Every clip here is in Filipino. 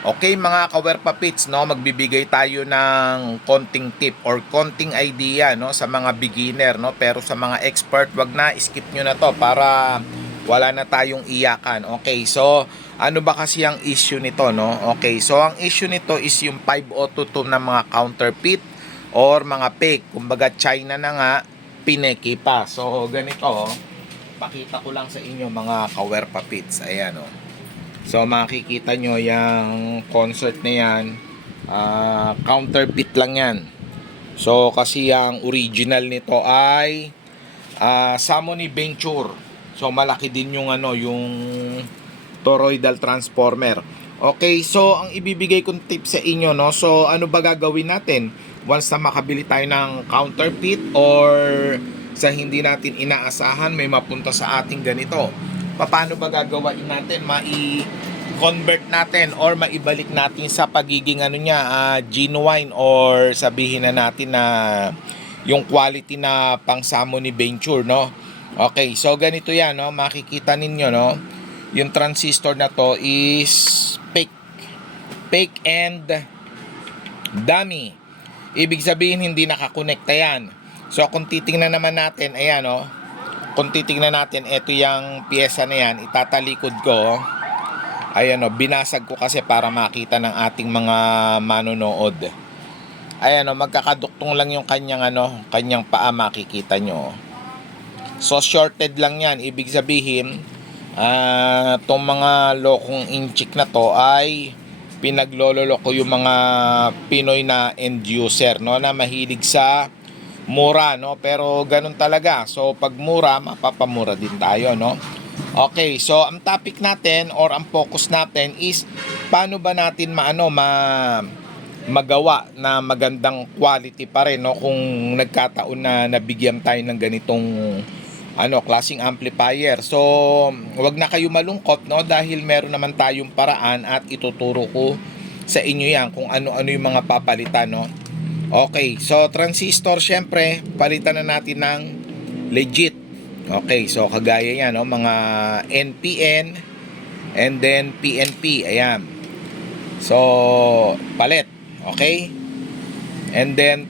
Okay mga kawerpapits, no, magbibigay tayo ng konting tip or konting idea, no, sa mga beginner, no, pero sa mga expert, wag na, skip nyo na to para wala na tayong iyakan. Okay, so ano ba kasi ang issue nito, no? Okay, so ang issue nito is yung 502 na mga counterfeit or mga fake. Kumbaga China na nga, pineki pa. So ganito, oh, pakita ko lang sa inyo mga kawerpapits. Ayan, oh. So makikita nyo yung concert na yan, counterfeit lang yan. So kasi ang original nito ay Summoning Venture. So malaki din yung yung toroidal transformer. Okay, so ang ibibigay kong tip sa inyo, no. So ano ba gagawin natin once na makabili tayo ng counterfeit or sa hindi natin inaasahan may mapunta sa ating ganito? Paano ba gagawin natin? Convert natin or maibalik natin sa pagiging genuine or sabihin na natin na yung quality na pangsamo ni Venture, no? Okay, so ganito yan, no? Makikita ninyo, no? Yung transistor na to is fake. Fake and dummy. Ibig sabihin hindi nakakonekta yan. So kung titingnan naman natin, ayan, no? Kung titingnan natin, ito yung pyesa na yan, itatalikod ko. Ayan, o, binasag ko kasi para makita ng ating mga manonood. Ayan, o, magkakaduktong lang yung kanyang paa, makikita nyo. So shorted lang yan, ibig sabihin itong mga lokong inchik na to ay pinaglololoko yung mga Pinoy na end user, no, na mahilig sa mura, no, pero ganun talaga. So pag mura, mapapamura din tayo, no. Okay, so ang topic natin or ang focus natin is paano ba natin magawa na magandang quality pa rin, no, kung nagkataon na nabigyan tayo ng ganitong klaseng amplifier. So wag na kayo malungkot, no, dahil meron naman tayong paraan at ituturo ko sa inyo yan kung ano-ano yung mga papalitan, no. Okay, so transistor, syempre palitan na natin ng legit. Okay, so kagaya yan, no, mga NPN and then PNP, ayan. So palit, okay? And then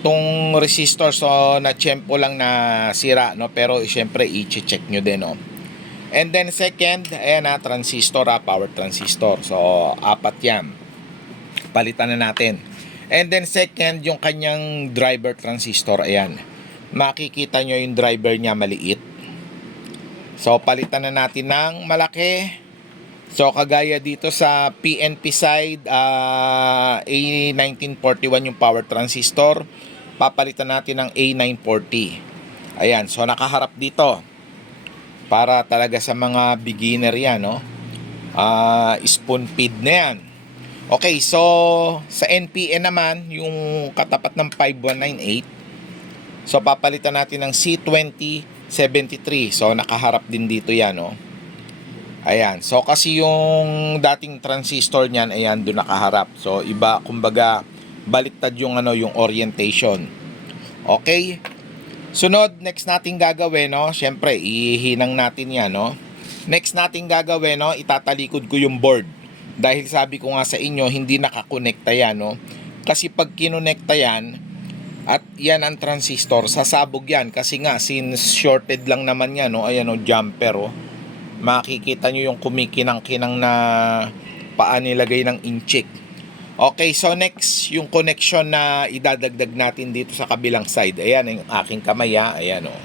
tong resistor, so na tiyempo lang na sira, no, pero syempre i-check nyo din, no. And then second, ayan na, transistor, power transistor. So apat yan, palitan na natin. And then second, yung kanyang driver transistor, ayan, makikita nyo yung driver niya maliit. So palitan na natin ng malaki. So kagaya dito sa PNP side, A1941 yung power transistor, papalitan natin ng A940. Ayan, so nakaharap dito para talaga sa mga beginner yan, no. Spoon feed na yan. Okay, so sa NPN naman, yung katapat ng 5198, so papalitan natin ng C2073. So nakaharap din dito yan, no. Ayan, so kasi yung dating transistor niyan, ayan, doon nakaharap. So iba, kumbaga baliktad yung yung orientation. Okay? Sunod, next nating gagawin, no, syempre ihinang natin yan, no. Next nating gagawin, no, itatalikod ko yung board. Dahil sabi ko nga sa inyo, hindi nakakonekta yan, no. Kasi pag kinonekta yan at yan ang transistor, sasabog yan. Kasi nga, since shorted lang naman yan, no, ayan, no, jumper, oh. Makikita nyo yung kumikinang-kinang na paa nilagay ng inchik. Okay, so next, yung connection na idadagdag natin dito sa kabilang side. Ayan, yung aking kamay, ayan, oh.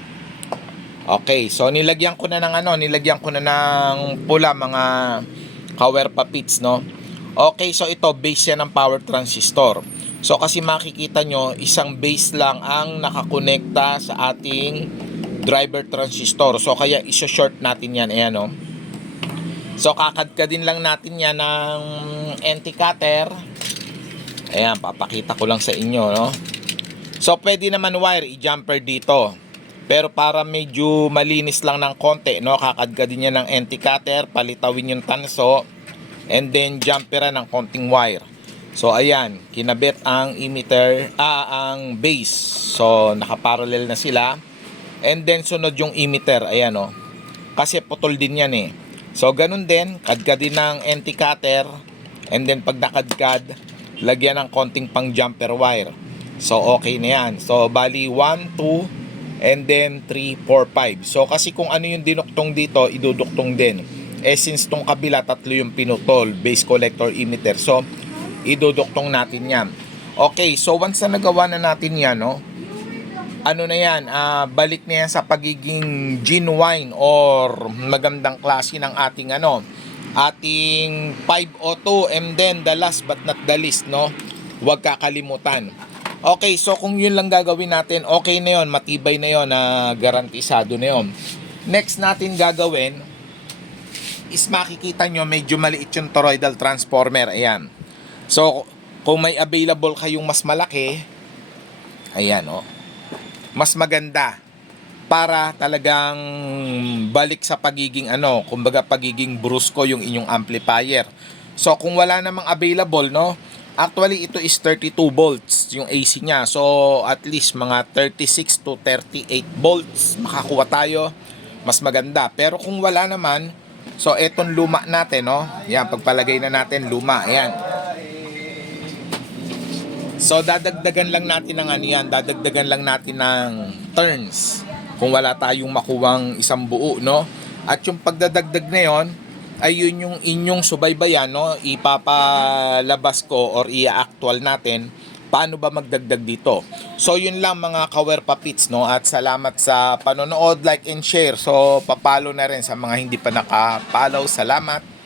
Okay, so nilagyan ko na ng pula, mga kawerpapits, no. Okay, so ito, base yan ng power transistor. So kasi makikita nyo, isang base lang ang nakakonekta sa ating driver transistor. So kaya iso-short natin yan, ayan, no. So kakadkadin lang natin yan ng NT cutter. Ayan, papakita ko lang sa inyo, no. So pwede naman wire, i-jumper dito. Pero para medyo malinis lang ng konti, no, kakadkadin niya ng NT cutter, palitawin yung tanso, and then jumperan ng konting wire. So ayan, kinabit ang emitter, ang base. So nakaparallel na sila. And then sunod yung emitter, ayan, oh. Kasi putol din yan, eh. So ganun din, kadkadin ng NT cutter, And then pag nakadkad, lagyan ng konting pang jumper wire. So okay na yan. So bali 1, 2, and then 3, 4, 5. So kasi kung ano yung dinuktong dito, iduduktong din. Since tong kabila, 3 yung pinutol, base collector emitter. So iduduktong natin yan. Okay, so once na nagawa na natin yan, no, ano na yan, balik na yan sa pagiging genuine or magandang klase ng ating ating 502. And then the last but not the least, no, huwag kakalimutan. Okay, so kung yun lang gagawin natin, okay na yun, matibay na yun, garantisado na yun. Next natin gagawin is makikita nyo medyo maliit yung toroidal transformer. Ayan. So kung may available kayong mas malaki, ayan, oh, mas maganda para talagang balik sa pagiging kumbaga pagiging brusko yung inyong amplifier. So kung wala namang available, no, actually ito is 32 volts yung AC niya. So at least mga 36 to 38 volts makakuha tayo, mas maganda. Pero kung wala naman, so etong luma natin, no, yan, pagpalagay na natin luma, ayan. So dadagdagan lang natin ng dadagdagan lang natin ng turns kung wala tayong makuwang isang buo, no? At yung pagdadagdag na yon ay yun yung inyong subaybayan, no? Ipapalabas ko or i-actual natin paano ba magdagdag dito. So yun lang mga kawer papits, no? At salamat sa panonood, like and share. So papalo na rin sa mga hindi pa nakapalaw. Salamat.